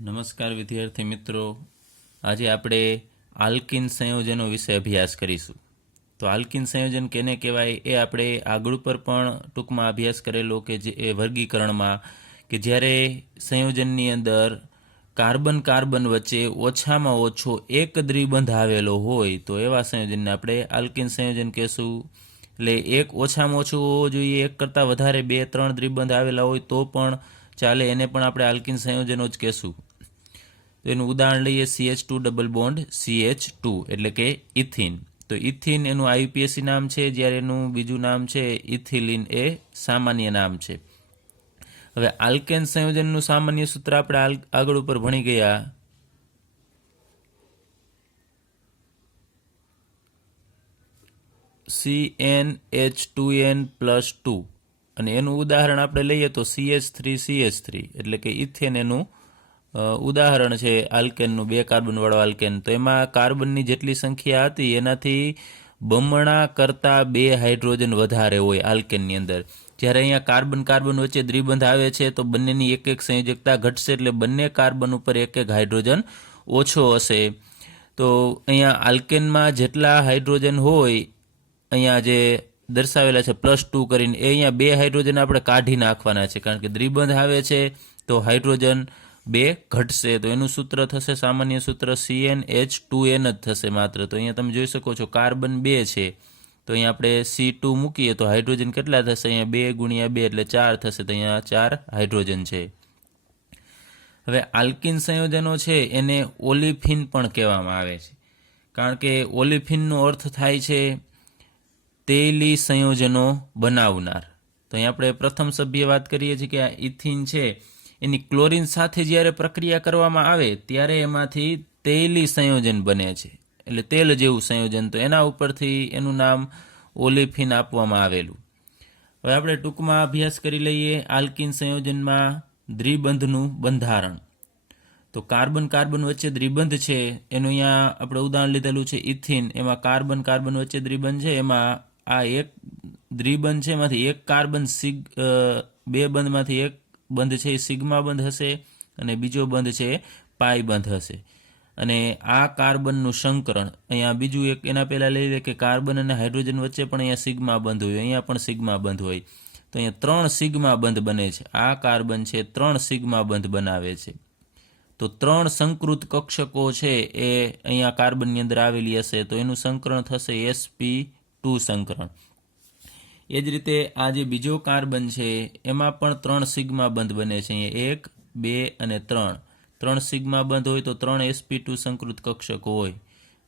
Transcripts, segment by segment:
નમસ્કાર વિદ્યાર્થી મિત્રો, આજે આપણે આલ્કિન સંયોજનો વિશે અભ્યાસ કરીશું. તો આલ્કિન સંયોજન કેને કહેવાય એ આપણે આગળ પર પણ ટૂંકમાં અભ્યાસ કરેલો કે જે એ વર્ગીકરણમાં કે જ્યારે સંયોજનની અંદર કાર્બન કાર્બન વચ્ચે ઓછામાં ઓછો એક દ્વિબંધ આવેલો હોય તો એવા સંયોજનને આપણે આલ્કિન સંયોજન કહેશું. એટલે એક ઓછામાં ઓછું હોવો જોઈએ, એક કરતાં વધારે 2-3 દ્વિબંધ આવેલા હોય તો પણ ચાલે, એને પણ આપણે આલ્કિન સંયોજનો જ કહેશું. તો એનું ઉદાહરણ લઈએ, CH2 ડબલ બોન્ડ CH2 એટલે કે ઇથિન. તો ઇથિન એનું IUPAC નામ છે, જ્યારે એનું બીજું નામ છે ઇથિલિન, એ સામાન્ય નામ છે. હવે આલ્કેન સંયોજનનું સામાન્ય સૂત્ર આપણે આગળ ઉપર ભણી ગયા. CnH2n+2 અને એનું ઉદાહરણ આપણે લઈએ તો CH3CH3 એટલે કે ઇથેન એનું ઉદાહરણ છે આલ્કેનનું, 2 કાર્બનવાળો આલ્કેન. તો એમાં કાર્બનની જેટલી સંખ્યા હતી એનાથી બમણા કરતાં 2 હાઇડ્રોજન વધારે હોય આલ્કેનની અંદર. જ્યારે અહીંયા કાર્બન કાર્બન વચ્ચે દ્વિબંધ આવે છે તો બંનેની એક એક સંયોજકતા ઘટશે, એટલે બંને કાર્બન ઉપર એક એક હાઇડ્રોજન ઓછો હશે. તો અહીંયા આલ્કેનમાં જેટલા હાઇડ્રોજન હોય અહીંયા જે દર્શાવેલા છે +2 કરીને, એ અહીંયા 2 હાઇડ્રોજન આપણે કાઢી નાખવાના છે, કારણ કે દ્વિબંધ આવે છે તો હાઇડ્રોજન 2 ઘટશે. તો એનું સૂત્ર થશે, સામાન્ય સૂત્ર CnH2n જ થશે માત્ર. તો અહીંયા તમે જોઈ શકો છો કાર્બન 2 છે, તો અહીંયા આપણે C2 મૂકીએ તો હાઇડ્રોજન કેટલા થશે? અહીંયા 2 × 2 એટલે 4 થશે. તો અહીંયા 4 હાઇડ્રોજન છે. હવે આલ્કિન સંયોજનો છે એને ઓલિફિન પણ કહેવામાં આવે છે, કારણ કે ઓલિફિનનો અર્થ થાય છે તેલી સંયોજનો બનાવનાર. તો અહીં આપણે પ્રથમ સભ્ય વાત કરીએ છીએ કે આ ઇથિન છે, એની ક્લોરીન સાથે જ્યારે પ્રક્રિયા કરવામાં આવે ત્યારે એમાંથી તેલી સંયોજન બને છે, એટલે તેલ જેવું સંયોજન. તો એના ઉપરથી એનું નામ ઓલિફિન આપવામાં આવેલું. હવે આપણે ટૂંકમાં અભ્યાસ કરી લઈએ આલ્કિન સંયોજનમાં દ્વિબંધનું બંધારણ. તો કાર્બન કાર્બન વચ્ચે દ્વિબંધ છે એનું અહીંયા આપણે ઉદાહરણ લીધેલું છે ઇથિન. એમાં કાર્બન કાર્બન વચ્ચે દ્વિબંધ છે, એમાં આ એક દ્વિબંધ છે એમાંથી એક કાર્બન 2 બંધમાંથી એક બંધ છે એ સિગ્મા બંધ હશે અને બીજો બંધ છે પાઈ બંધ હશે. અને આ કાર્બનનું સંકરણ અહીંયા બીજું એક એના પહેલાં લઈ લે કે કાર્બન અને હાઇડ્રોજન વચ્ચે પણ અહીંયા સિગ્મા બંધ હોય, અહીંયા પણ સિગ્મા બંધ હોય. તો અહીંયા 3 સિગ્મા બંધ બને છે. આ કાર્બન છે 3 સિગ્મા બંધ બનાવે છે. તો 3 સંકૃત કક્ષકો છે એ અહીંયા કાર્બનની અંદર આવેલી હશે, તો એનું સંકરણ થશે sp2 સંકરણ. એ જ રીતે આ જે બીજો કાર્બન છે એમાં પણ 3 સિગ્મા બંધ બને છે. અહીંયા 1, 2 અને 3 સિગ્મા બંધ હોય તો 3 sp2 સંકૃત કક્ષકો હોય,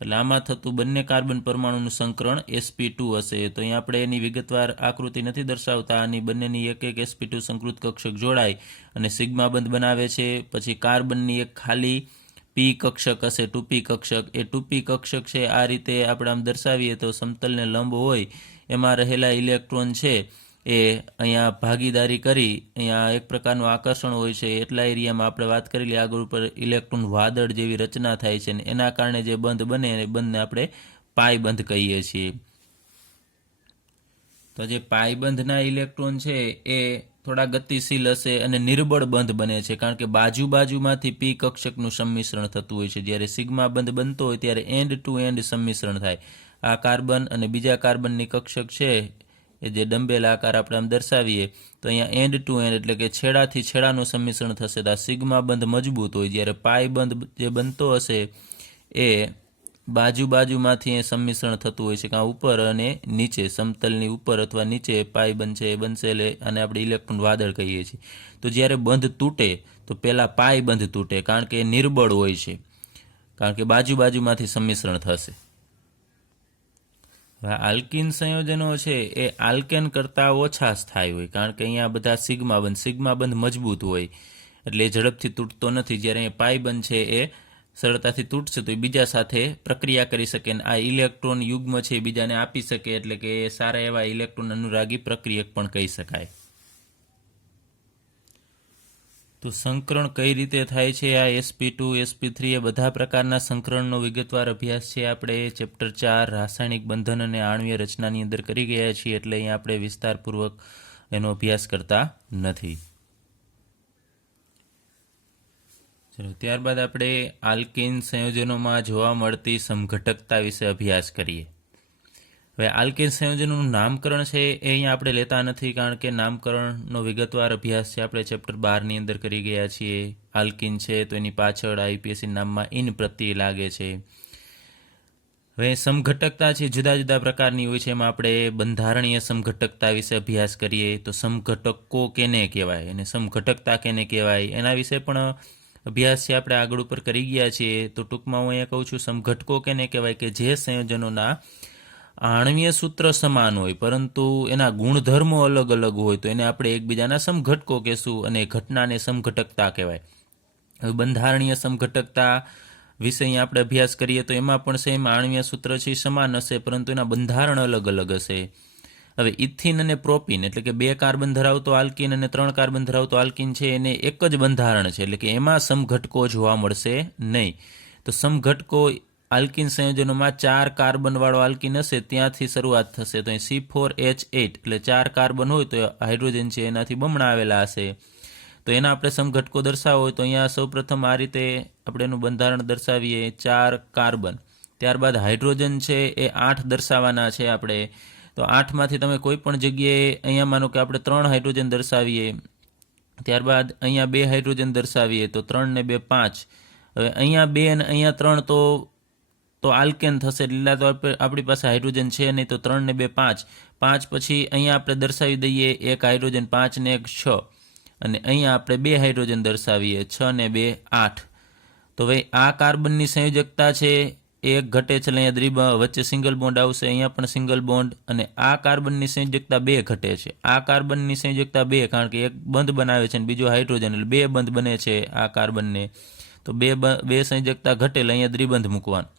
એટલે આમાં થતું બંને કાર્બન પરમાણુનું સંકરણ sp2 હશે. તો અહીંયા આપણે એની વિગતવાર આકૃતિ નથી દર્શાવતા, આની બંનેની એક એક sp2 સંકૃત કક્ષક જોડાય અને સિગ્મા બંધ બનાવે છે. પછી કાર્બનની એક ખાલી p કક્ષક હશે, 2p કક્ષક. એ 2p કક્ષક છે આ રીતે આપણે આમ દર્શાવીએ તો સમતલને લંબ હોય, એમાં રહેલા ઇલેક્ટ્રોન છે એ અહીંયા ભાગીદારી કરી અહીંયા એક પ્રકારનું આકર્ષણ હોય છે. એટલા એરિયામાં આપણે વાત કરેલી આગળ ઉપર ઇલેક્ટ્રોન વાદળ જેવી રચના થાય છે, અને એના કારણે જે બંધ બને એ બંધને આપણે પાઈ બંધ કહીએ છીએ. તો જે પાઈ બંધના ઇલેક્ટ્રોન છે એ થોડા ગતિશીલ હશે અને નિર્બળ બંધ બને છે, કારણ કે બાજુમાંથી p કક્ષકનું સંમિશ્રણ થતું હોય છે. જ્યારે સિગ્મા બંધ બનતો હોય ત્યારે એન્ડ ટુ એન્ડ સંમિશ્રણ થાય. આ કાર્બન અને બીજા કાર્બનની કક્ષક છે એ જે ડંબેલ આકાર આપણે આમ દર્શાવીએ તો અહીંયા એન્ડ ટુ એન્ડ એટલે કે છેડાથી છેડાનું સંમિશ્રણ થશે. તો આ સિગ્મા બંધ મજબૂત હોય, જ્યારે પાઈ બંધ જે બનતો હશે એ બાજુમાંથી એ સંમિશ્રણ થતું હોય છે, કાં ઉપર અને નીચે, સમતલની ઉપર અથવા નીચે પાઈ બનશે એટલે આને આપણે ઇલેક્ટ્રોન વાદળ કહીએ છીએ. તો જ્યારે બંધ તૂટે તો પહેલાં પાઈ બંધ તૂટે, કારણ કે એ નિર્બળ હોય છે, કારણ કે બાજુમાંથી સંમિશ્રણ થશે. આલ્કિન સંયોજનો છે એ આલ્કેન કરતાં ઓછા સ્થાયી હોય, કારણ કે અહીંયા બધા સિગ્મા બંધ મજબૂત હોય એટલે એ ઝડપથી તૂટતો નથી. જ્યારે અહીંયા પાઈ બંધ છે એ સરળતાથી તૂટશે તો એ બીજા સાથે પ્રક્રિયા કરી શકે અને આ ઇલેક્ટ્રોન યુગ્મ છે એ બીજાને આપી શકે, એટલે કે સારા એવા ઇલેક્ટ્રોન અનુરાગી પ્રક્રિયક પણ કહી શકાય. તો સંકરણ કઈ રીતે થાય છે, આ sp2 sp3 એ બધા પ્રકારના સંકરણનો વિગતવાર અભ્યાસ છે આપણે ચેપ્ટર 4 રાસાયણિક બંધન અને આણ્વીય રચનાની અંદર કરી ગયા છીએ, એટલે અહીંયા આપણે વિસ્તારપૂર્વક એનો અભ્યાસ કરતા નથી. ચલો ત્યારબાદ આપણે આલ્કીન સંયોજનોમાં જોવા મળતી સમઘટકતા વિશે અભ્યાસ કરીએ. હવે આલ્કીન સંયોજનોનું નામકરણ છે એ અહીંયા આપણે લેતા નથી, કારણ કે નામકરણનો વિગતવાર અભ્યાસ છે આપણે ચેપ્ટર 12ની અંદર કરી ગયા છીએ. આલ્કીન છે તો એની પાછળ આઈપીએસસી નામમાં ઇન પ્રત્યય લાગે છે. હવે સમઘટકતા છે જુદા જુદા પ્રકારની હોય છે. એમાં આપણે બંધારણીય સમઘટકતા વિશે અભ્યાસ કરીએ તો સમઘટકો કેને કહેવાય અને સમઘટકતા કેને કહેવાય એના વિશે પણ અભ્યાસ છે આપણે આગળ ઉપર કરી ગયા છીએ. તો ટૂંકમાં હું અહીંયા કહું છું સમઘટકો કેને કહેવાય કે જે સંયોજનોના આણ્વીય સૂત્ર સમાન હોય પરંતુ એના ગુણધર્મો અલગ અલગ હોય તો એને આપણે એકબીજાના સમઘટકો કહેશું અને ઘટનાને સમઘટકતા કહેવાય. હવે બંધારણીય સમઘટકતા વિશે અહીંયા આપણે અભ્યાસ કરીએ તો એમાં પણ સેમ આણ્વીય સૂત્ર છે સમાન હશે પરંતુ એના બંધારણ અલગ અલગ હશે. હવે ઇથિન અને પ્રોપિન એટલે કે 2 કાર્બન ધરાવતો આલ્કીન અને 3 કાર્બન ધરાવતો આલ્કીન છે એને એક જ બંધારણ છે એટલે કે એમાં સમઘટકો જોવા મળશે નહીં. તો સમઘટકો આલ્કીન સંયોજનોમાં 4 કાર્બનવાળો આલ્કીન હશે ત્યાંથી શરૂઆત થશે. તો અહીં C4H8 એટલે 4 કાર્બન હોય તો હાઇડ્રોજન છે એનાથી બમણા આવેલા હશે. તો એના આપણે સમઘટકો દર્શાવવો હોય તો અહીંયા સૌપ્રથમ આ રીતે આપણે એનું બંધારણ દર્શાવીએ 4 કાર્બન. ત્યારબાદ હાઇડ્રોજન છે એ 8 દર્શાવવાના છે આપણે. તો 8માંથી તમે કોઈ પણ જગ્યાએ અહીંયા માનો કે આપણે 3 હાઇડ્રોજન દર્શાવીએ, ત્યારબાદ અહીંયા 2 હાઇડ્રોજન દર્શાવીએ તો 3 ને 2 5. હવે અહીંયા 2 અને અહીંયા 3 તો આલ્કેન થશે. લીલા તો આપણી પાસે હાઇડ્રોજન છે નહીં તો 3 ને 2 5. 5 પછી અહીંયા આપણે દર્શાવી દઈએ 1 હાઇડ્રોજન 5 ને 1 6 અને અહીંયા આપણે 2 હાઇડ્રોજન દર્શાવીએ 6 ને 2 8. તો હવે આ કાર્બનની સંયોજકતા છે એક ઘટે છે એટલે અહીંયા વચ્ચે સિંગલ બોન્ડ આવશે, અહીંયા પણ સિંગલ બોન્ડ અને આ કાર્બનની સંયોજકતા 2 ઘટે છે. આ કાર્બનની સંયોજકતા 2 કારણ કે એક બંધ બનાવે છે અને બીજો હાઇડ્રોજન એટલે 2 બંધ બને છે આ કાર્બનને. તો બે સંયોજકતા ઘટે એટલે અહીંયા દ્વિબંધ મૂકવાનું.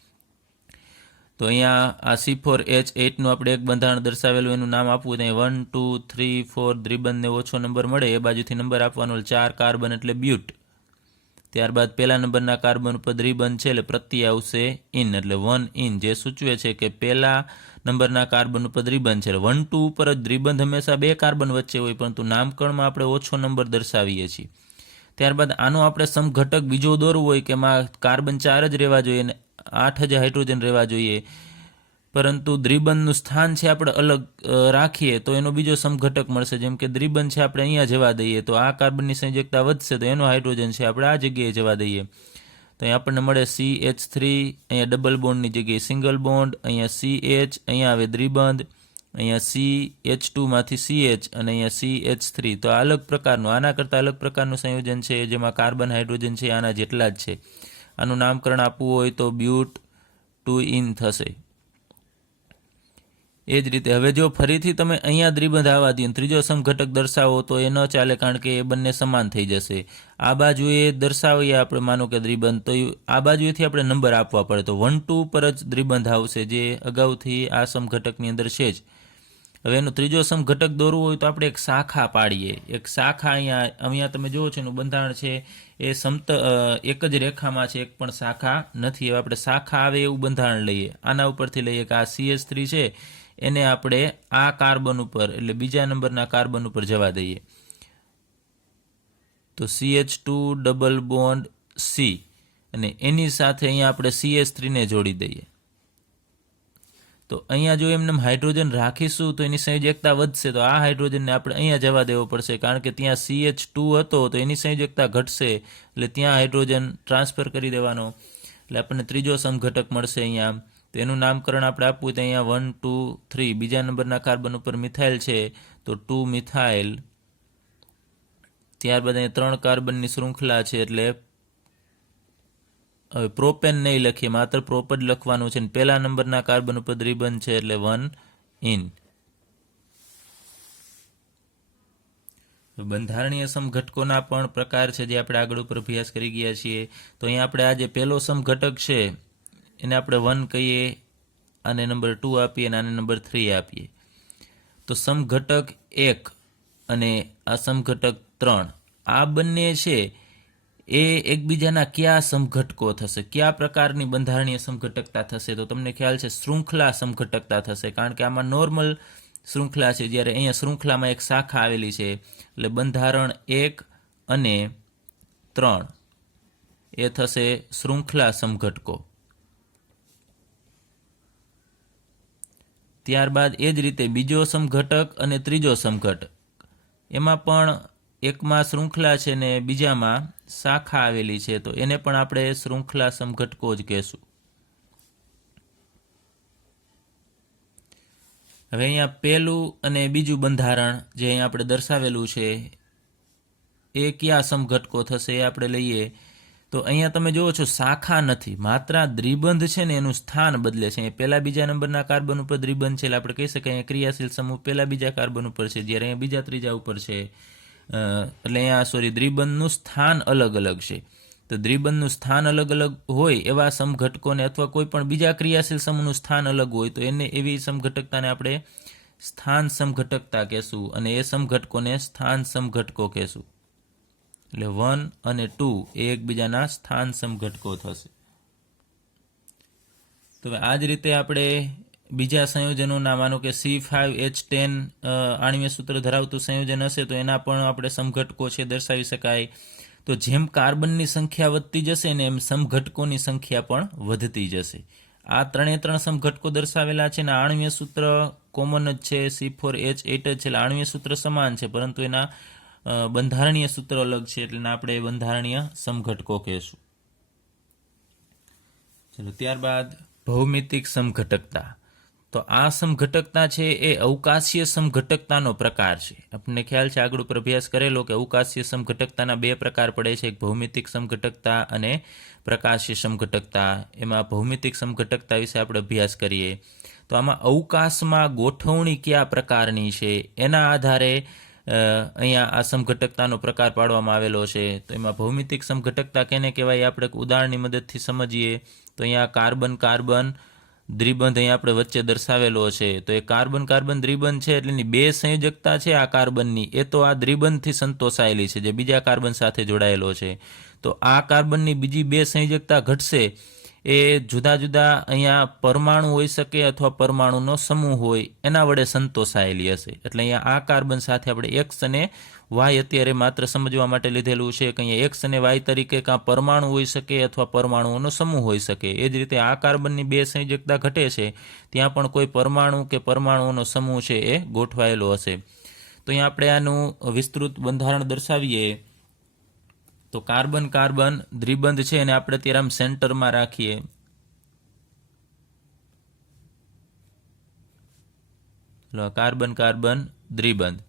તો અહીંયા આ C4H8નું આપણે એક બંધારણ દર્શાવેલું એનું નામ આપવું તો 1 2 3 4 દ્વિબંધને ઓછો નંબર મળે એ બાજુથી નંબર આપવાનો 4 કાર્બન એટલે બ્યુટ. ત્યારબાદ પહેલા નંબરના કાર્બન ઉપર દ્વિબંધ છે એટલે પ્રત્યય આવશે ઇન એટલે 1 ઇન, જે સૂચવે છે કે પહેલા નંબરના કાર્બન ઉપર દ્વિબંધ છે. 1 2 ઉપર જ દ્વિબંધ હંમેશા 2 કાર્બન વચ્ચે હોય પરંતુ નામકરણમાં આપણે ઓછો નંબર દર્શાવીએ છીએ. ત્યારબાદ આનો આપણે સમઘટક બીજો દોરવું હોય કે એમાં કાર્બન 4 જ રહેવા જોઈએ અને 8 જ હાઇડ્રોજન રહેવા જોઈએ પરંતુ દ્વિબંધનું સ્થાન છે આપણે અલગ રાખીએ તો એનો બીજો સમઘટક મળશે. જેમ કે દ્વિબંધ છે આપણે અહીંયા જવા દઈએ તો આ કાર્બનની સંયોજકતા વધશે તો એનો હાઇડ્રોજન છે આપણે આ જગ્યાએ જવા દઈએ તો અહીં આપણને મળે CH3, અહીંયા ડબલ બોન્ડની જગ્યાએ સિંગલ બોન્ડ, અહીંયા CH, અહીંયા આવે દ્વિબંધ, અહીંયા CH2માંથી CH અને અહીંયા CH3. તો આ અલગ પ્રકારનું આના કરતાં અલગ પ્રકારનું સંયોજન છે જેમાં કાર્બન હાઇડ્રોજન છે આના જેટલા જ છે. આનું નામકરણ આપવું હોય તો બ્યુટ 2 ઇન થશે. એ જ રીતે હવે જો ફરીથી તમે અહીંયા દ્વિબંધ આવવા દો ત્રીજો સમઘટક દર્શાવો તો એ ન ચાલે કારણ કે એ બંને સમાન થઈ જશે. આ બાજુએ દર્શાવીએ આપણે માનો કે દ્વિબંધ તો આ બાજુએથી આપણે નંબર આપવા પડે તો 1 2 પર જ દ્વિબંધ આવશે જે અગાઉથી આ સમઘટકની અંદર છે જ. હવે એનો ત્રીજો સમઘટક દોરવું હોય તો આપણે એક શાખા પાડીએ. એક શાખા અહીંયા તમે જુઓ છો એનું બંધારણ છે એ એક જ રેખામાં છે, એક પણ શાખા નથી. હવે આપણે શાખા આવે એવું બંધારણ લઈએ. આના ઉપરથી લઈએ કે આ CH3 છે એને આપણે આ કાર્બન ઉપર એટલે બીજા નંબરના કાર્બન ઉપર જવા દઈએ તો CH2 ડબલ બોન્ડ C અને એની સાથે અહીંયા આપણે CH3 ને જોડી દઈએ. તો અહીંયા જો એમને હાઇડ્રોજન રાખીશું તો એની સંયોજકતા વધશે તો આ હાઇડ્રોજનને આપણે અહીંયા જવા દેવો પડશે કારણ કે ત્યાં CH2 હતો તો એની સંયોજકતા ઘટશે એટલે ત્યાં હાઇડ્રોજન ટ્રાન્સફર કરી દેવાનો એટલે આપણને ત્રીજો સમઘટક મળશે અહીંયા. તો એનું નામકરણ આપણે આપવું તો અહીંયા 1 2 3 બીજા નંબરના કાર્બન ઉપર મિથાઇલ છે તો 2 મિથાઇલ. ત્યારબાદ અહીંયા 3 કાર્બનની શૃંખલા છે એટલે હવે પ્રોપેન નહીં લખીએ માત્ર પ્રોપ જ લખવાનું છે. પહેલા નંબરના કાર્બન ઉપર દ્વિબંધ છે એટલે 1 ઇન. બંધારણીય સમઘટકોના પણ પ્રકાર છે જે આપણે આગળ ઉપર અભ્યાસ કરી ગયા છીએ. તો અહીંયા આપણે આ જે પહેલો સમઘટક છે એને આપણે 1 કહીએ, આને નંબર 2 આપીએ અને આને નંબર 3 આપીએ. તો સમઘટક 1 અને આ સમઘટક 3 આ બંને છે એ એકબીજાના કયા સમઘટકો થશે, કયા પ્રકારની બંધારણીય સમઘટકતા થશે? તો તમને ખ્યાલ છે શૃંખલા સમઘટકતા થશે કારણ કે આમાં નોર્મલ શૃંખલા છે જ્યારે અહીંયા શૃંખલામાં એક શાખા આવેલી છે એટલે બંધારણ 1 અને 3 એ થશે શૃંખલા સમઘટકો. ત્યારબાદ એ જ રીતે બીજો સમઘટક અને ત્રીજો સમઘટક, એમાં પણ એકમાં શૃંખલા છે ને બીજામાં શાખા આવેલી છે, તો એને પણ આપણે શૃંખલા સમઘટકો જ કહેશું. હવે અહીંયા પહેલું અને બીજું બંધારણ જે અહીંયા આપણે દર્શાવેલું છે એ કયા સમઘટકો થશે એ આપણે લઈએ. તો અહીંયા તમે જુઓ છો શાખા નથી, માત્ર દ્વિબંધ છે ને એનું સ્થાન બદલે છે. પહેલા બીજા નંબરના કાર્બન ઉપર દ્વિબંધ છે એટલે આપણે કહી શકાય અહીંયા ક્રિયાશીલ સમૂહ પહેલા બીજા કાર્બન ઉપર છે, જ્યારે અહીંયા બીજા ત્રીજા ઉપર છે. એટલે અહીંયા દ્વિબંધનું સ્થાન અલગ અલગ છે. તો દ્વિબંધનું સ્થાન અલગ અલગ હોય એવા સમઘટકોને અથવા કોઈ પણ બીજા ક્રિયાશીલ સમૂહનું સ્થાન અલગ હોય તો એને એવી સમઘટકતાને આપણે સ્થાન સમઘટકતા કહેશું, અને એ સમઘટકોને સ્થાન સમઘટકો કહેશું. એટલે 1 અને 2 એ એકબીજાના સ્થાન સમઘટકો થશે. તો આ જ રીતે આપણે બીજા સંયોજનોના, માનો કે C5H10 આણ્વીય સૂત્ર ધરાવતું સંયોજન હશે તો એના પણ આપણે સમઘટકો છે દર્શાવી શકાય. તો જેમ કાર્બનની સંખ્યા વધતી જશે ને એમ સમઘટકોની સંખ્યા પણ વધતી જશે. આ ત્રણ સમઘટકો દર્શાવેલા છે ને આણ્વીય સૂત્ર કોમન જ છે, C4H8 જ છે, એટલે આણ્વીય સૂત્ર સમાન છે, પરંતુ એના બંધારણીય સૂત્ર અલગ છે, એટલે આપણે બંધારણીય સમઘટકો કહેશું. ચલો ત્યારબાદ ભૌમિતિક સમઘટકતા. તો આ સમઘટકતા છે એ અવકાશીય સમઘટકતાનો પ્રકાર છે. આપણને ખ્યાલ છે આગળ ઉપર અભ્યાસ કરેલો કે અવકાશીય સમઘટકતાના બે પ્રકાર પડે છે, એક ભૌમિતિક સમઘટકતા અને પ્રકાશીય સમઘટકતા. એમાં ભૌમિતિક સમઘટકતા વિશે આપણે અભ્યાસ કરીએ. તો આમાં અવકાશમાં ગોઠવણી કયા પ્રકારની છે એના આધારે અહીંયા આ સમઘટકતાનો પ્રકાર પાડવામાં આવેલો છે. તો એમાં ભૌમિતિક સમઘટકતા કેને કહેવાય આપણે ઉદાહરણની મદદથી સમજીએ. તો અહીંયા કાર્બન કાર્બન દ્વિબંધ અહીંયા આપણે વચ્ચે દર્શાવેલો છે. તો એ કાર્બન કાર્બન દ્વિબંધ છે એટલે એની બે સંયોજકતા છે આ કાર્બનની, એ તો આ દ્વિબંધથી સંતોષાયેલી છે જે બીજા કાર્બન સાથે જોડાયેલો છે. તો આ કાર્બનની બીજી બે સંયોજકતા ઘટશે એ જુદા જુદા અહીંયા પરમાણુ હોઈ શકે અથવા પરમાણુનો સમૂહ હોય એના વડે સંતોષાયેલી હશે. એટલે અહીંયા આ કાર્બન સાથે આપણે એક્સ અને વાય અત્યારે માત્ર સમજવા માટે લીધેલું છે કે અહીંયા એક્સ અને વાય તરીકે કાં પરમાણુ હોઈ શકે અથવા પરમાણુઓનો સમૂહ હોઈ શકે. એ જ રીતે આ કાર્બનની બે સંયોજકતા ઘટે છે ત્યાં પણ કોઈ પરમાણુ કે પરમાણુઓનો સમૂહ છે એ ગોઠવાયેલો હશે. તો અહીંયા આપણે આનું વિસ્તૃત બંધારણ દર્શાવીએ. તો કાર્બન કાર્બન દ્વિબંધ છે અને આપણે અત્યારે આમ સેન્ટરમાં રાખીએ. કાર્બન કાર્બન દ્વિબંધ,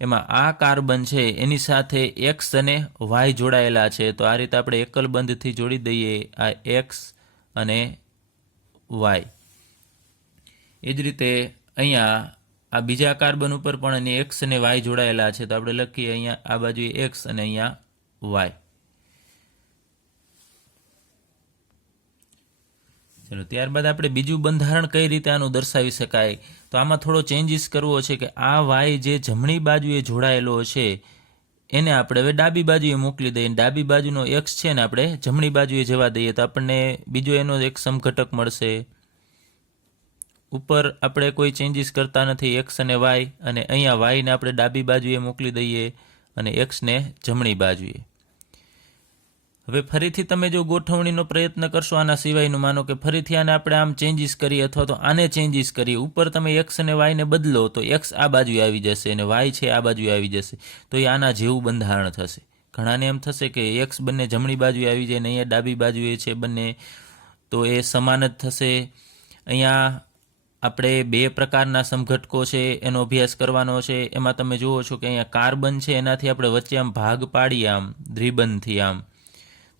એમાં આ કાર્બન છે એની સાથે એક્સ અને વાય જોડાયેલા છે. તો આ રીતે આપણે એકલ બંધથી જોડી દઈએ આ એક્સ અને વાય. એ જ રીતે અહીંયા આ બીજા કાર્બન ઉપર પણ એને એક્સ અને વાય જોડાયેલા છે. તો આપણે લખીએ અહીંયા આ બાજુ એક્સ અને અહીંયા વાય. ચલો ત્યારબાદ આપણે બીજું બંધારણ કઈ રીતે આનું દર્શાવી શકાય. તો આમાં થોડો ચેન્જીસ કરવો છે કે આ વાય જે જમણી બાજુએ જોડાયેલો છે એને આપણે હવે ડાબી બાજુએ મોકલી દઈએ. ડાબી બાજુનો એક્સ છે ને આપણે જમણી બાજુએ જવા દઈએ તો આપણને બીજો એનો એક સમઘટક મળશે. ઉપર આપણે કોઈ ચેન્જીસ કરતા નથી, એક્સ અને વાય, અને અહીંયા વાયને આપણે ડાબી બાજુએ મોકલી દઈએ અને એક્સને જમણી બાજુએ. હવે ફરીથી તમે જો ગોઠવણીનો પ્રયત્ન કરશો આના સિવાયનું, માનો કે ફરીથી આને આપણે આમ ચેન્જીસ કરીએ અથવા તો આને ચેન્જીસ કરીએ, ઉપર તમે એક્સ અને વાયને બદલો તો એક્સ આ બાજુએ આવી જશે અને વાય છે આ બાજુએ આવી જશે. તો એ આના જેવું બંધારણ થશે. ઘણાને એમ થશે કે એક્સ બંને જમણી બાજુએ આવી જાય ને અહીંયા ડાબી બાજુએ છે બંને, તો એ સમાન જ થશે. અહીંયા આપણે બે પ્રકારના સમઘટકો છે એનો અભ્યાસ કરવાનો છે. એમાં તમે જુઓ છો કે અહીંયા કાર્બન છે એનાથી આપણે વચ્ચે આમ ભાગ પાડીએ આમ દ્વિબંધથી આમ,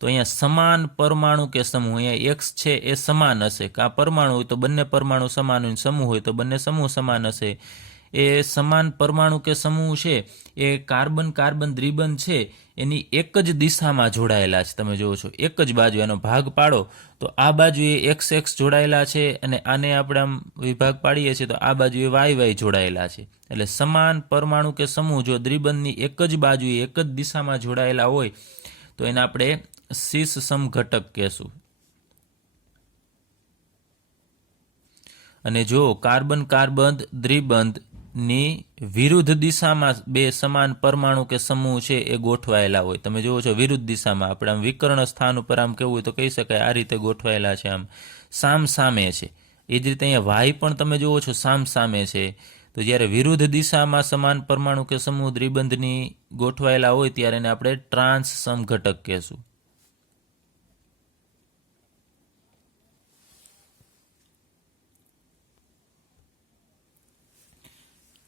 તો અહીંયા સમાન પરમાણુ કે સમૂહ, અહીંયા એક્સ છે એ સમાન હશે. કાં પરમાણુ હોય તો બંને પરમાણુ સમાન હોય, સમૂહ હોય તો બંને સમૂહ સમાન હશે. એ સમાન પરમાણુ કે સમૂહ છે એ કાર્બન કાર્બન દ્વિબંધ છે એની એક જ દિશામાં જોડાયેલા છે. તમે જુઓ છો એક જ બાજુ, એનો ભાગ પાડો તો આ બાજુએ એક્સ એક્સ જોડાયેલા છે અને આને આપણે આમ વિભાગ પાડીએ છીએ તો આ બાજુએ વાય વાય જોડાયેલા છે. એટલે સમાન પરમાણુ કે સમૂહ જો દ્વિબંધની એક જ બાજુએ એક જ દિશામાં જોડાયેલા હોય તો એને આપણે સીસ સમઘટક કહેશું. અને જો કાર્બન કાર્બન દ્વિબંધ ની વિરુદ્ધ દિશામાં બે સમાન પરમાણુ કે સમૂહ છે એ ગોઠવાયેલા હોય. તમે જુઓ છો વિરુદ્ધ દિશામાં, આપણે આમ વિકર્ણ સ્થાન ઉપર આમ કેવું હોય તો કહી શકાય આ રીતે ગોઠવાયેલા છે, આમ સામ સામે છે. એ જ રીતે અહીંયા વાય પણ તમે જુઓ છો સામ સામે છે. તો જ્યારે વિરુદ્ધ દિશામાં સમાન પરમાણુ કે સમૂહ દ્વિબંધની ગોઠવાયેલા હોય ત્યારે એને આપણે ટ્રાન્સ સમઘટક કહેશું.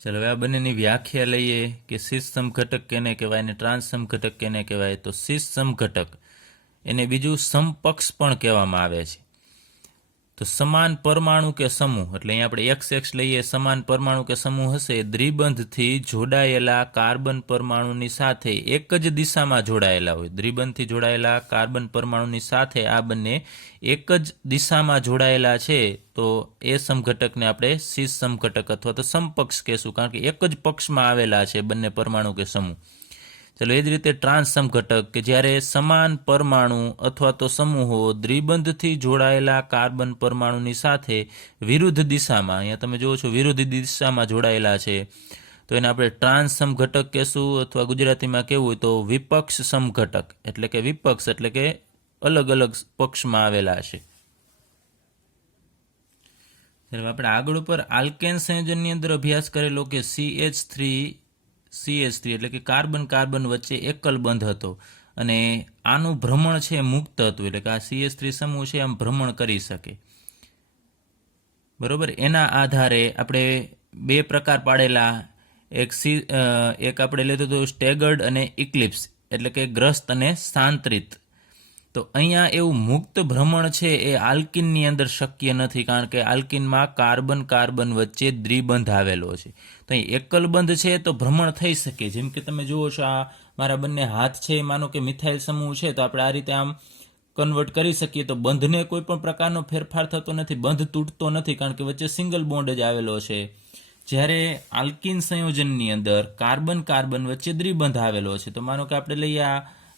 ચાલો હવે આ બંનેની વ્યાખ્યા લઈએ કે સિસ સમઘટક કેને કહેવાય અને ટ્રાન્સ સમઘટક કેને કહેવાય. તો સિસ સમઘટક એને બીજું સમપક્ષ પણ કહેવામાં આવે છે. તો સમાન પરમાણુ કે સમૂહ, એટલે અહીંયા આપણે XX લઈએ, સમાન પરમાણુ કે સમૂહ હશે દ્વિબંધથી જોડાયેલા કાર્બન પરમાણુની સાથે એક જ દિશામાં જોડાયેલા હોય. દ્વિબંધથી જોડાયેલા કાર્બન પરમાણુની સાથે આ બંને એક જ દિશામાં જોડાયેલા છે તો એ સમઘટકને આપણે સિસ સમઘટક અથવા તો સમપક્ષ કહેશું, કારણ કે એક જ પક્ષમાં આવેલા છે બંને પરમાણુ કે સમૂહ. ચાલો એ જ રીતે ટ્રાન્સ સમઘટક કે જ્યારે સમાન પરમાણુ અથવા તો સમૂહો દ્વિબંધથી જોડાયેલા કાર્બન પરમાણુની સાથે વિરુદ્ધ દિશામાં, અહીંયા તમે જુઓ છો વિરુદ્ધ દિશામાં જોડાયેલા છે તો એને આપણે ટ્રાન્સ સમઘટક કહેશું, અથવા ગુજરાતીમાં કહેવું હોય તો વિપક્ષ સમઘટક, એટલે કે વિપક્ષ એટલે કે અલગ અલગ પક્ષમાં આવેલા છે. આપણે આગળ ઉપર આલ્કેન સંયોજનની અંદર અભ્યાસ કરેલો કે CH3 એટલે કે કાર્બન કાર્બન વચ્ચે એકલ બંધ હતો અને આનું ભ્રમણ છે મુક્ત હતું, એટલે કે આ CH3 સમૂહ છે આમ ભ્રમણ કરી શકે. બરોબર, એના આધારે આપણે બે પ્રકાર પાડેલા, એક આપણે લેતો હતો સ્ટેગર્ડ અને ઇક્લિપ્સ, એટલે કે ગ્રસ્ત અને સાંત્રિત. તો અહીંયા એવું મુક્ત ભ્રમણ છે એ આલ્કિનની અંદર શક્ય નથી, કારણ કે આલ્કિનમાં કાર્બન કાર્બન વચ્ચે દ્વિબંધ આવેલો છે. તો અહીં એકલ બંધ છે તો ભ્રમણ થઈ શકે. જેમ કે તમે જુઓ છો આ મારા બંને હાથ છે, માનો કે મિથાઇલ સમૂહ છે તો આપણે આ રીતે આમ કન્વર્ટ કરી શકીએ તો બંધને કોઈ પણ પ્રકારનો ફેરફાર થતો નથી, બંધ તૂટતો નથી, કારણ કે વચ્ચે સિંગલ બોન્ડ જ આવેલો છે. જ્યારે આલ્કિન સંયોજનની અંદર કાર્બન કાર્બન વચ્ચે દ્વિબંધ આવેલો છે. તો માનો કે આપણે લઈએ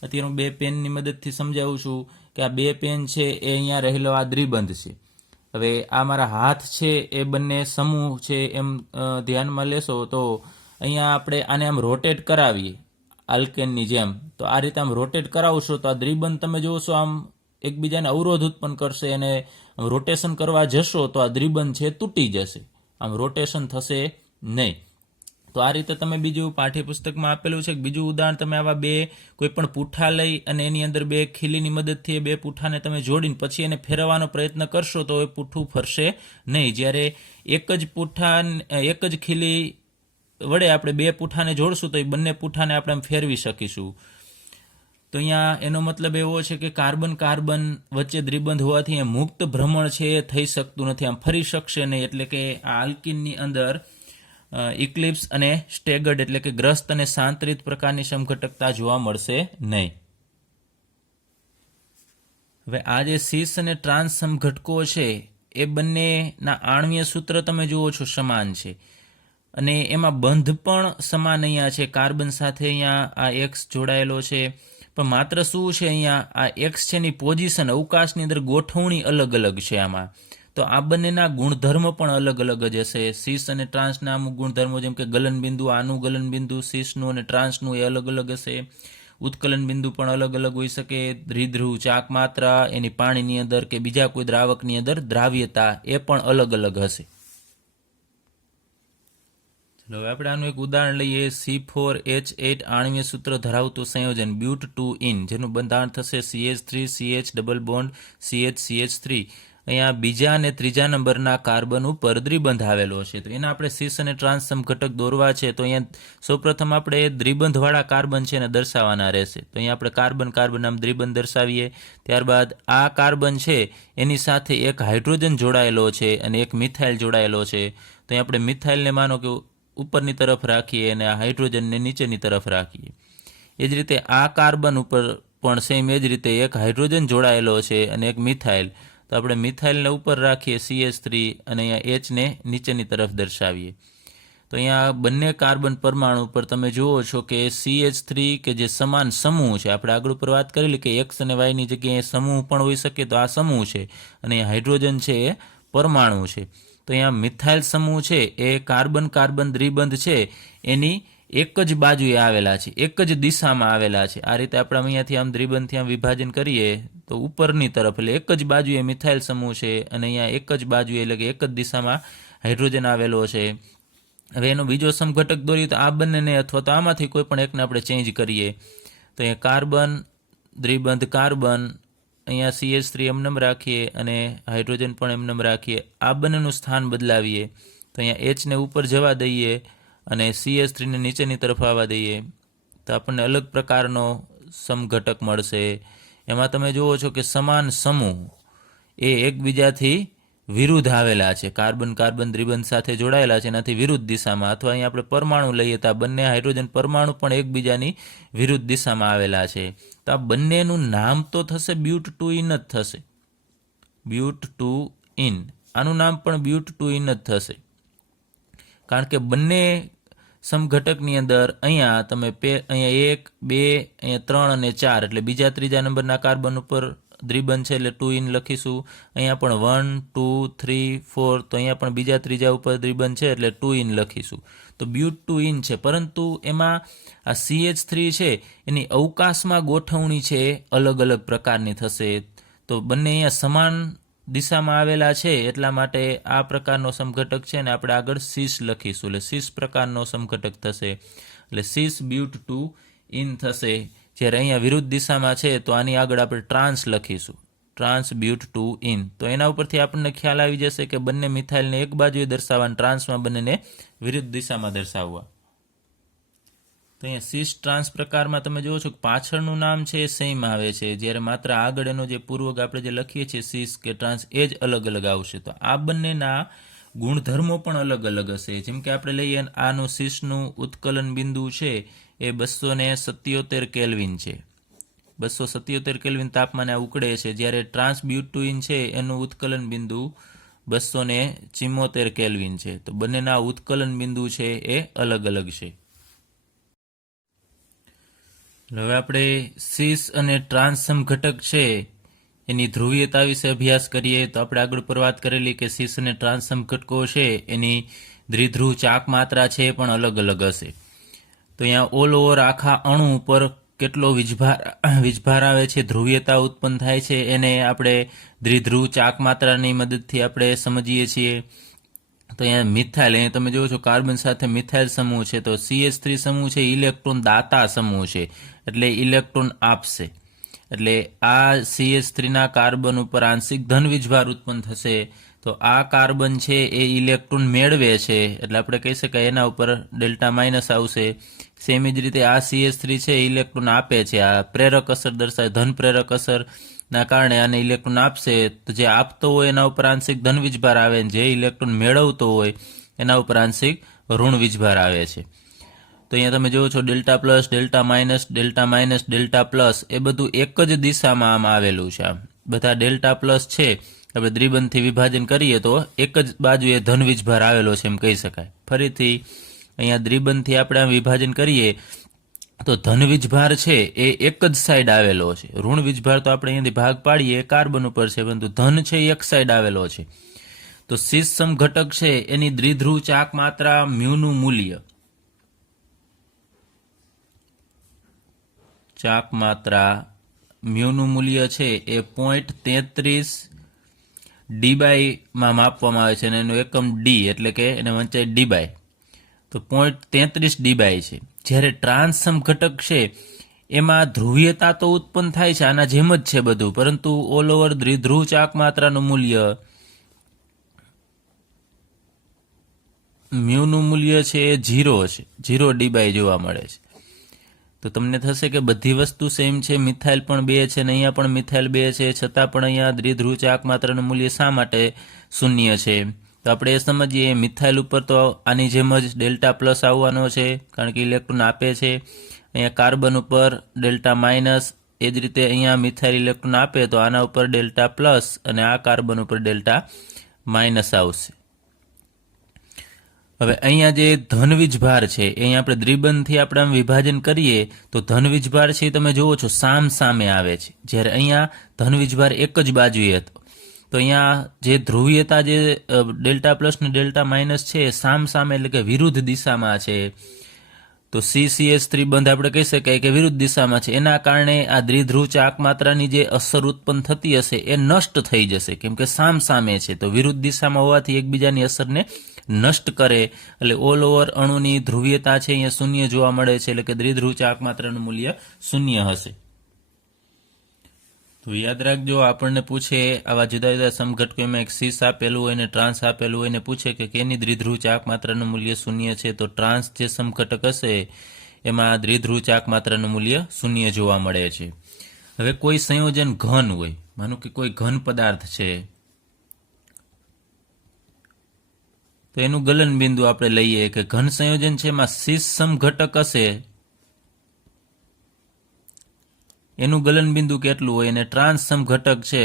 અત્યારે હું બે પેનની મદદથી સમજાવું છું કે આ બે પેન છે એ અહીંયા રહેલો આ દ્વિબંધ છે. હવે આ મારા હાથ છે એ બંને સમૂહ છે એમ ધ્યાનમાં લેશો તો અહીંયા આપણે આને આમ રોટેટ કરાવીએ આલ્કેનની જેમ, તો આ રીતે આમ રોટેટ કરાવશો તો આ દ્વિબંધ તમે જોશો આમ એકબીજાને અવરોધ ઉત્પન્ન કરશે, અને રોટેશન કરવા જશો તો આ દ્વિબંધ છે તૂટી જશે, આમ રોટેશન થશે નહીં. તો આ રીતે તમે બીજું પાઠ્યપુસ્તકમાં આપેલું છે કે બીજું ઉદાહરણ, તમે આવા બે કોઈ પણ પૂઠા લઈ અને એની અંદર બે ખીલીની મદદથી બે પૂઠાને તમે જોડીને પછી એને ફેરવવાનો પ્રયત્ન કરશો તો એ પૂઠું ફરશે નહીં. જ્યારે એક જ ખીલી વડે આપણે બે પૂઠાને જોડશું તો એ બંને પૂઠાને આપણે ફેરવી શકીશું. તો અહીંયા એનો મતલબ એવો છે કે કાર્બન કાર્બન વચ્ચે દ્વિબંધ હોવાથી એ મુક્ત ભ્રમણ છે એ થઈ શકતું નથી, આમ ફરી શકશે નહીં. એટલે કે આ આલ્કિનની અંદર ઇક્લિપ્સ અને સ્ટેગર્ડ એટલે કે ગ્રસ્ત અને સાંત્રિત પ્રકારની સમઘટકતા જોવા મળશે નહીં. હવે આ જે સિસ અને ટ્રાન્સ સમઘટકો છે એ બંનેના આણ્વીય સૂત્ર તમે જુઓ છો સમાન છે, અને એમાં બંધ પણ સમાન અહીંયા છે. કાર્બન સાથે અહીંયા આ એક્સ જોડાયેલો છે, પણ માત્ર શું છે અહીંયા આ એક્સ છે ની પોઝિશન અવકાશની અંદર ગોઠવણી અલગ અલગ છે આમાં. તો આ બંનેના ગુણધર્મ પણ અલગ અલગ જ હશે. સિસ અને ટ્રાન્સના અમુક ગુણધર્મો જેમ કે ગલનબિંદુ, આનું ગલનબિંદુ સિસનું અને ટ્રાન્સનું એ અલગ અલગ હશે. ઉત્કલન બિંદુ પણ અલગ અલગ હોઈ શકે. દ્વિધ્રુવ, ચાક માત્રા, એની પાણીની અંદર કે બીજા કોઈ દ્રાવકની અંદર દ્રાવ્યતા એ પણ અલગ અલગ હશે. હવે આપણે આનું એક ઉદાહરણ લઈએ. C4H8 આણ્વીય સૂત્ર ધરાવતું સંયોજન બ્યુટ 2-ઇન, જેનું બંધારણ થશે CH3 CH double bond CH3. અહીંયા બીજા અને ત્રીજા નંબરના કાર્બન ઉપર દ્વિબંધ આવેલો છે. તો એના આપણે સિસ અને ટ્રાન્સ સમઘટક દોરવા છે. તો અહીંયા સૌપ્રથમ આપણે દ્વિબંધવાળા કાર્બન છે એને દર્શાવવાના રહેશે. તો અહીંયા આપણે કાર્બન કાર્બન આમ દ્વિબંધ દર્શાવીએ. ત્યારબાદ આ કાર્બન છે એની સાથે એક હાઇડ્રોજન જોડાયેલો છે અને એક મિથાઇલ જોડાયેલો છે. તો અહીંયા આપણે મિથાઇલને માનો કે ઉપરની તરફ રાખીએ અને આ હાઇડ્રોજનને નીચેની તરફ રાખીએ. એ જ રીતે આ કાર્બન ઉપર પણ સેમ એ જ રીતે એક હાઇડ્રોજન જોડાયેલો છે અને એક મિથાઇલ. તો આપણે મિથાઇલને ઉપર રાખીએ CH3 અને અહીંયા Hને નીચેની તરફ દર્શાવીએ. તો અહીંયા બંને કાર્બન પરમાણુ પર તમે જુઓ છો કે CH3 કે જે સમાન સમૂહ છે, આપણે આગળ ઉપર વાત કરેલી કે X અને Y ની જગ્યાએ સમૂહ પણ હોઈ શકે, તો આ સમૂહ છે અને હાઇડ્રોજન છે એ પરમાણુ છે. તો અહીંયા મિથાઇલ સમૂહ છે એ કાર્બન કાર્બન દ્વિબંધ છે એની એક જ બાજુએ આવેલા છે, એક જ દિશામાં આવેલા છે. આ રીતે આપણે અહીંયાથી આમ દ્વિબંધથી આમ વિભાજન કરીએ તો ઉપરની તરફ એટલે એક જ બાજુએ મિથાઇલ સમૂહ છે અને અહીંયા એક જ બાજુએ એટલે કે એક જ દિશામાં હાઇડ્રોજન આવેલો છે. હવે એનો બીજો સમઘટક દોરીએ તો આ બંનેને અથવા તો આમાંથી કોઈ પણ એકને આપણે ચેન્જ કરીએ તો અહીંયા કાર્બન દ્વિબંધ કાર્બન, અહીંયા CH3 એમનેમ રાખીએ અને હાઇડ્રોજન પણ એમનેમ રાખીએ. આ બંનેનું સ્થાન બદલાવીએ તો અહીંયા H ને ઉપર જવા દઈએ અને CH3 ને નીચેની તરફ આવવા દઈએ તો આપણને અલગ પ્રકારનો સમઘટક મળશે. એમાં તમે જુઓ છો કે સમાન સમૂહ એ એકબીજાથી વિરુદ્ધ આવેલા છે, કાર્બન કાર્બન દ્વિબંધ સાથે જોડાયેલા છે એનાથી વિરુદ્ધ દિશામાં. અથવા અહીંયા આપણે પરમાણુ લઈએ તો આ બંને હાઇડ્રોજન પરમાણુ પણ એકબીજાની વિરુદ્ધ દિશામાં આવેલા છે. તો આ બંનેનું નામ તો થશે બ્યુટ ટુ ઇન જ થશે, બ્યુટ ટુ ઇન. આનું નામ પણ બ્યુટ ટુ ઇન જ થશે કારણ કે બંને સમઘટકની અંદર અહીંયા તમે અહીંયા 1, 2, અહીંયા 3 અને 4 એટલે બીજા ત્રીજા નંબરના કાર્બન ઉપર દ્વિબંધ છે એટલે 2 ઇન લખીશું. અહીંયા પણ 1, 2, 3, 4 તો અહીંયા પણ બીજા ત્રીજા ઉપર દ્વિબંધ છે એટલે 2 ઇન લખીશું. તો બ્યુટ ટુ ઇન છે, પરંતુ એમાં આ CH3 છે એની અવકાશમાં ગોઠવણી છે અલગ અલગ પ્રકારની થશે. તો બંને અહીંયા સમાન દિશામાં આવેલા છે એટલા માટે આ પ્રકારનો સમઘટક છે ને આપણે આગળ સીસ લખીશું એટલે સીસ પ્રકારનો સમઘટક થશે એટલે સીસ બ્યુટ ટુ ઇન થશે. જ્યારે અહીંયા વિરુદ્ધ દિશામાં છે તો આની આગળ આપણે ટ્રાન્સ લખીશું, ટ્રાન્સ બ્યુટ ટુ ઇન. તો એના ઉપરથી આપણને ખ્યાલ આવી જશે કે બંને મિથાઇલને એક બાજુએ દર્શાવવા અને ટ્રાન્સમાં બંનેને વિરુદ્ધ દિશામાં દર્શાવવા. તો અહીંયા સીસ ટ્રાન્સ પ્રકારમાં તમે જુઓ છો કે પાછળનું નામ છે એ સેમ આવે છે, જ્યારે માત્ર આગળ એનો જે પૂર્વક આપણે જે લખીએ છીએ સીસ કે ટ્રાન્સ એ જ અલગ અલગ આવશે. તો આ બંનેના ગુણધર્મો પણ અલગ અલગ હશે. જેમ કે આપણે લઈએ આનું સીસનું ઉત્કલન બિંદુ છે એ 277 કેલ્વિન છે, 277 કેલ્વિન તાપમાને ઉકળે છે, જ્યારે ટ્રાન્સ બ્યુટીન છે એનું ઉત્કલન બિંદુ 274 કેલ્વિન છે. તો બંનેના ઉત્કલન બિંદુ છે એ અલગ અલગ છે. હવે આપણે સીસ અને ટ્રાન્સ સમઘટક છે એની ધ્રુવીયતા વિશે અભ્યાસ કરીએ તો આપણે આગળ પર વાત કરેલી કે સીસ અને ટ્રાન્સ સમઘટકો છે એની દ્વિધ્રુવ ચાક માત્રા છે પણ અલગ અલગ હશે. તો અહીંયા ઓલ ઓવર આખા અણુ ઉપર કેટલો વીજભાર આવે છે, ધ્રુવીયતા ઉત્પન્ન થાય છે, એને આપણે દ્વિધ્રુવ ચાક માત્રાની મદદથી આપણે સમજીએ છીએ. તો અહીંયા મિથાઇલ, અહીંયા તમે જુઓ છો કાર્બન સાથે મિથાઇલ સમૂહ છે, તો CH3 સમૂહ છે ઇલેક્ટ્રોન દાતા સમૂહ છે એટલે ઇલેક્ટ્રોન આપશે. એટલે આ CH3 ના કાર્બન ઉપર આંશિક ધન વીજભાર ઉત્પન્ન થશે. તો આ કાર્બન છે એ ઇલેક્ટ્રોન મેળવે છે એટલે આપણે કહી શકાય એના ઉપર ડેલ્ટા માઇનસ આવશે. સેમ જ રીતે આ CH3 છે ઇલેક્ટ્રોન આપે છે, આ પ્રેરક અસર દર્શાવે, ધન પ્રેરક અસર ના કારણે આને ઇલેક્ટ્રોન આપશે. તો જે આપતો હોય એના ઉપર આંશિક ધન વીજભાર આવે, જે ઇલેક્ટ્રોન મેળવતો હોય એના ઉપર આંશિક ઋણ વીજભાર આવે છે. તો અહીંયા તમે જુઓ છો delta plus, delta minus, delta minus, delta plus એ બધું એક જ દિશામાં આમ આવેલું છે. આમ બધા ડેલ્ટા પ્લસ છે આપણે દ્વિબંધથી વિભાજન કરીએ તો એક જ બાજુએ ધન વીજભાર આવેલો છે એમ કહી શકાય. ફરીથી અહીંયા દ્વિબંધથી આપણે આમ વિભાજન કરીએ તો ધન વીજભાર છે એ એક જ સાઈડ આવેલો છે. ઋણ વીજભાર તો આપણે અહીંયાથી ભાગ પાડીએ કાર્બન ઉપર છે, પરંતુ ધન છે એ એક સાઈડ આવેલો છે. તો સીસ સમઘટક છે એની દ્વિધ્રુવ ચાક માત્રા મ્યુનું મૂલ્ય, ચાક માત્રા મ્યુનું મૂલ્ય છે એ 0.33 ડીબાઈમાં માપવામાં આવે છે અને એનું એકમ ડી એટલે કે એને વંચાય ડીબાઈ. તો 0.33 ડીબાઈ છે. જ્યારે ટ્રાન્સ સમઘટક છે એમાં ધ્રુવીયતા તો ઉત્પન્ન થાય છે, આના જેમ જ છે બધું, પરંતુ ઓલ ઓવર દ્વિધ્રુવ ચાક માત્રાનું મૂલ્ય મ્યુનું મૂલ્ય છે એ 0 છે, 0 ડીબાઈ જોવા મળે છે. તો તમને થશે કે બધી વસ્તુ સેમ છે, મિથાઇલ પણ 2 છે ને અહીંયા પણ મિથાઇલ 2 છે, છતાં પણ અહીંયા દ્વિધ્રુવ ચાક માત્રાનું મૂલ્ય શા માટે શૂન્ય છે? તો આપણે એ સમજીએ. મિથાઇલ ઉપર તો આની જેમ જ ડેલ્ટા પ્લસ આવવાનો છે કારણ કે ઇલેક્ટ્રોન આપે છે. અહીંયા કાર્બન ઉપર ડેલ્ટા માઇનસ, એ જ રીતે અહીંયા મિથાઇલ ઇલેક્ટ્રોન આપે તો આના ઉપર ડેલ્ટા પ્લસ અને આ કાર્બન ઉપર ડેલ્ટા માઇનસ આવશે. હવે અહીંયા જે ધન વીજભાર છે એ અહીંયા આપણે દ્વિબંધથી આપણે આમ વિભાજન કરીએ તો ધન વીજભાર છે તમે જુઓ છો સામ સામે આવે છે, જ્યારે અહીંયા ધન વીજભાર એક જ બાજુએ હતો. તો અહીંયા જે ધ્રુવીયતા જે ડેલ્ટા પ્લસ ને ડેલ્ટા માઇનસ છે એ સામસામે એટલે કે વિરુદ્ધ દિશામાં છે. તો CCH3 બંધ આપણે કહી શકાય કે વિરુદ્ધ દિશામાં છે. એના કારણે આ દ્વિધ્રુવ ચાક માત્રાની જે અસર ઉત્પન્ન થતી હશે એ નષ્ટ થઈ જશે, કેમ કે સામસામે છે. તો વિરુદ્ધ દિશામાં હોવાથી એકબીજાની અસરને નષ્ટ કરે, એટલે ઓલ ઓવર અણુની ધ્રુવીયતા છે અહીંયા શૂન્ય જોવા મળે છે, એટલે કે દ્વિધ્રુવ ચાક માત્રાનું મૂલ્ય શૂન્ય હશે. તો યાદ રાખજો, આપણને પૂછે આવા જુદા જુદા સમઘટકોમાં એક સીસ આપેલું હોય ને ટ્રાન્સ આપેલું હોય ને પૂછે કે કેની દ્વિધ્રુવ ચાક માત્રાનું મૂલ્ય શૂન્ય છે, તો ટ્રાન્સ જે સમઘટક હશે એમાં દ્વિધ્રુવ ચાક માત્રાનું મૂલ્ય શૂન્ય જોવા મળે છે. હવે કોઈ સંયોજન ઘન હોય, માનો કે કોઈ ઘન પદાર્થ છે, તો એનું ગલન બિંદુ આપણે લઈએ કે ઘન સંયોજન છે એમાં સીસ સમઘટક હશે એનું ગલન બિંદુ કેટલું હોય, અને ટ્રાન્સ સમઘટક છે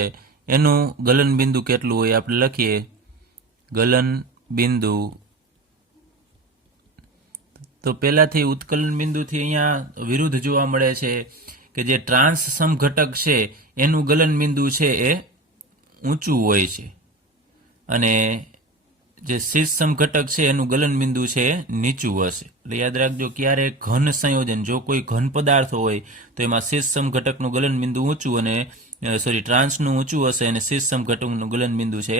એનું ગલન બિંદુ કેટલું હોય. આપણે લખીએ ગલન બિંદુ. તો પહેલાથી ઉત્કલન બિંદુથી અહીંયા વિરુદ્ધ જોવા મળે છે કે જે ટ્રાન્સ સમઘટક છે એનું ગલન બિંદુ છે એ ઊંચું હોય છે, અને જે સીસ સમઘટક છે એનું ગલન બિંદુ છે એ નીચું હશે. એટલે યાદ રાખજો, ક્યારે ઘન સંયોજન, જો કોઈ ઘન પદાર્થ હોય તો એમાં સીસ સમઘટકનું ગલન બિંદુ ઊંચું અને ટ્રાન્સનું ઊંચું હશે, અને સીસ સમઘટકનું ગલન બિંદુ છે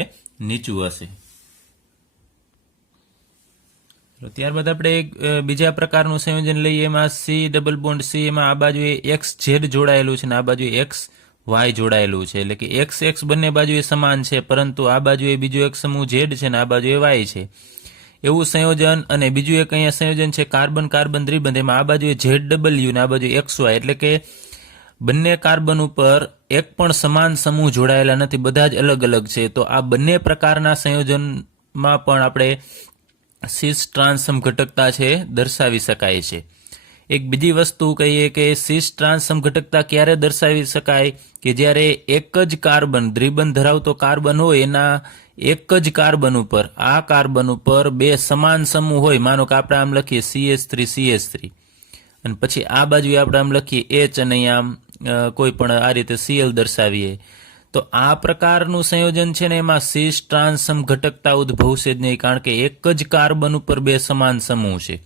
નીચું હશે. ત્યારબાદ આપણે એક બીજા પ્રકારનું સંયોજન લઈએ, એમાં સી ડબલ બોન્ડ સી, એમાં આ બાજુએ એક્સ ઝેડ જોડાયેલું છે અને આ બાજુએ એક્સ વાય જોડાયેલું છે, એટલે કે એક્સ એક્સ બંને બાજુએ સમાન છે, પરંતુ આ બાજુએ બીજો એક સમૂહ ઝેડ છે અને આ બાજુએ વાય છે, એવું સંયોજન. અને બીજું એક અહીંયા સંયોજન છે કાર્બન કાર્બન દ્વિબંધ, એમાં આ બાજુએ ZW અને આ બાજુ XY, એટલે કે બંને કાર્બન ઉપર એક પણ સમાન સમૂહ જોડાયેલા નથી, બધા જ અલગ અલગ છે. તો આ બંને પ્રકારના સંયોજનમાં પણ આપણે સીસ ટ્રાન્સ સમઘટકતા છે દર્શાવી શકાય છે. એક બીજી વસ્તુ કહીએ કે સીસ ટ્રાન્સ સમઘટકતા ક્યારે દર્શાવી શકાય કે જ્યારે એક જ કાર્બન, દ્વિબંધ ધરાવતો કાર્બન હોય એના એક જ કાર્બન ઉપર, આ કાર્બન ઉપર બે સમાન સમૂહ હોય. માનો કે આપણે આમ લખીએ CH3 અને પછી આ બાજુ આપણે આમ લખીએ H અને અહીંયા કોઈ પણ આ રીતે Cl દર્શાવીએ, તો આ પ્રકારનું સંયોજન છે ને એમાં સીસ ટ્રાન્સ સમઘટકતા ઉદ્ભવશે જ નહીં, કારણ કે એક જ કાર્બન ઉપર બે સમાન સમૂહ છે.